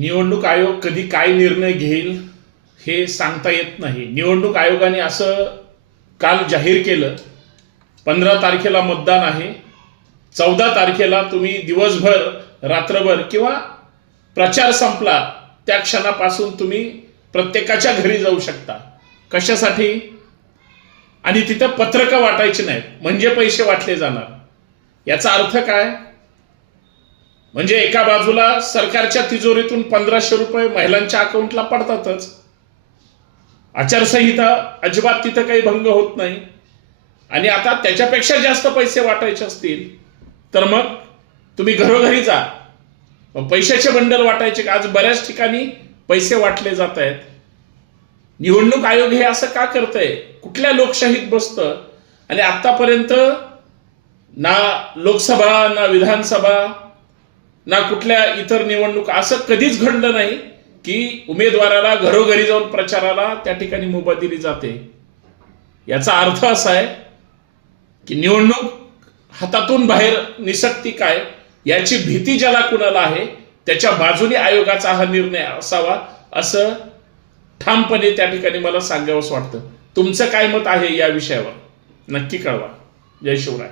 निवडणूक आयोग कधी काय निर्णय घेईल हे सांगता येत नाही. निवडणूक आयोगाने असं काल जाहीर केलं, 15 तारखेला मतदान आहे, 14 तारखेला तुम्ही दिवसभर रात्रभर किंवा प्रचार संपला त्या क्षणापासून तुम्ही प्रत्येकाच्या घरी जाऊ शकता. कशासाठी? आणि तिथं पत्रकं वाटायची नाहीत, म्हणजे पैसे वाटले जाणार. याचा अर्थ काय? म्हणजे एका बाजूला सरकारच्या तिजोरीतून 1500 रुपये महिलांच्या अकाउंटला पडतातच, आचारसंहिता अजिबात तिथं काही भंग होत नाही, आणि आता त्याच्यापेक्षा जास्त पैसे वाटायचे असतील तर मग तुम्ही घरोघरी जा, पैशाचे बंडल वाटायचे. आज बऱ्याच ठिकाणी पैसे वाटले जात आहेत. निवडणूक आयोग हे असं का करतंय? कुठल्या लोकशाहीत बसतं? आणि आतापर्यंत ना लोकसभा, ना विधानसभा, ना कुठल्या इतर निवडणूक असं कधीच घडलं नाही की उमेदवाराला घरोघरी जाऊन प्रचाराला त्या ठिकाणी मुभा दिली जाते. याचा अर्थ असा आहे की निवडणूक हातातून बाहेर निसटती काय याची भीती ज्याला कुणाला आहे त्याच्या बाजूने आयोगाचा हा निर्णय असावा, असं ठामपणे त्या ठिकाणी मला सांगावंच वाटतं. तुमचं काय मत आहे या विषयावर नक्की कळवा. जय शिवराय.